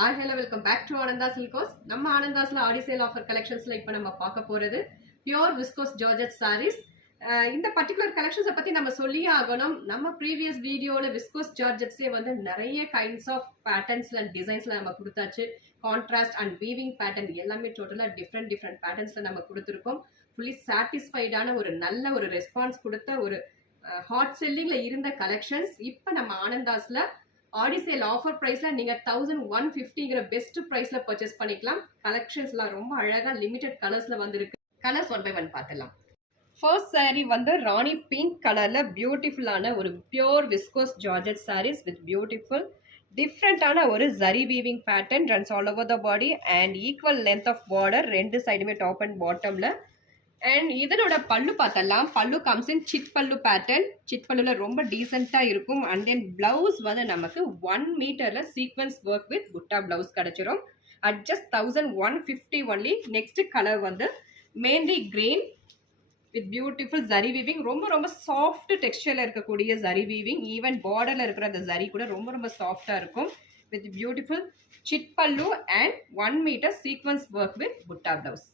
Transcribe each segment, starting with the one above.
Hello, welcome back to Ananda Silkos. நம்ம ஆனந்தாஸ்ல ஆடி sale offer கலெக்ஷன்ஸ்ல இப்போ நம்ம பார்க்க போறது பியூர் விஸ்கோஸ் ஜார்ஜெட் சாரீஸ். இந்த பர்டிகுலர் கலெக்ஷன்ஸை பத்தி நம்ம சொல்லியே ஆகணும். நம்ம ப்ரீவியஸ் வீடியோல விஸ்கோஸ் ஜார்ஜெட்ஸே வந்து நிறைய கைண்ட்ஸ் ஆஃப் பேட்டர்ன்ஸ்ல அண்ட் டிசைன்ஸ்ல நம்ம கொடுத்தாச்சு. கான்ட்ராஸ்ட் அண்ட் வீவிங் பேட்டர்ன் எல்லாமே டோட்டலாக டிஃப்ரெண்ட் பேட்டர்ன்ஸ்ல நம்ம கொடுத்துருக்கோம். ஃபுல்லி சாட்டிஸ்ஃபைடான ஒரு நல்ல ஒரு ரெஸ்பான்ஸ் கொடுத்த ஒரு ஹாட் செல்லிங்ல இருந்த கலெக்ஷன்ஸ் இப்போ நம்ம ஆனந்தாஸ்ல ஆடி சேல் ஆஃபர் பிரைஸ்ல நீங்க 1150ங்கிற பெஸ்ட் பிரைஸ்ல பர்ச்சேஸ் பண்ணிக்கலாம். கலெக்ஷன்ஸ்லாம் ரொம்ப அழகா லிமிடெட் கலர்ஸ்ல வந்திருக்கு. கலர்ஸ் ஒன் பை ஒன் பார்த்துலாம். ஃபர்ஸ்ட் சாரீ வந்து ராணி பிங்க் கலர்ல பியூட்டிஃபுல்லான ஒரு pure viscose georgette saris with beautiful டிஃப்ரெண்டான ஒரு zari weaving pattern runs all over the body and equal length of border ரெண்டு சைடுமே டாப் அண்ட் பாட்டம்ல. அண்ட் இதனோட பல்லு பார்த்தலாம். பல்லு கம்ஸ் இன் சிட் பல்லு பேட்டர்ன். சிட் பல்லுல ரொம்ப டீசெண்டாக இருக்கும். அண்ட் தென் பிளவுஸ் வந்து நமக்கு 1 மீட்டர்ல sequins work with butta blouse கிடைச்சிரும். At just 1150 only. Next colour வந்து mainly green with beautiful zari weaving. ரொம்ப சாஃப்ட் டெக்ஸ்டர்ல இருக்கக்கூடிய ஜரி வீவிங். ஈவன் பார்டர்ல இருக்கிற அந்த ஜரி கூட ரொம்ப சாஃப்டா இருக்கும். வித் பியூட்டிஃபுல் சிட் pallu and 1 metre sequins work with butta blouse.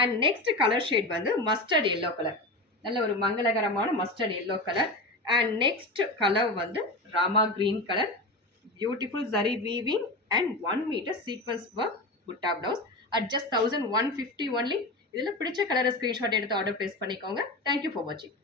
And next colour shade வந்து மஸ்டர்ட் எல்லோ கலர். நல்ல ஒரு மங்களகரமான mustard yellow colour. And next colour வந்து Rama green colour. Beautiful zari weaving and 1 metre sequins work butta blouse at just 1150 only. இதில் பிடிச்ச கலரை screenshot எடுத்து order place பண்ணிக்கோங்க. தேங்க்யூ ஃபார் வாட்சிங்.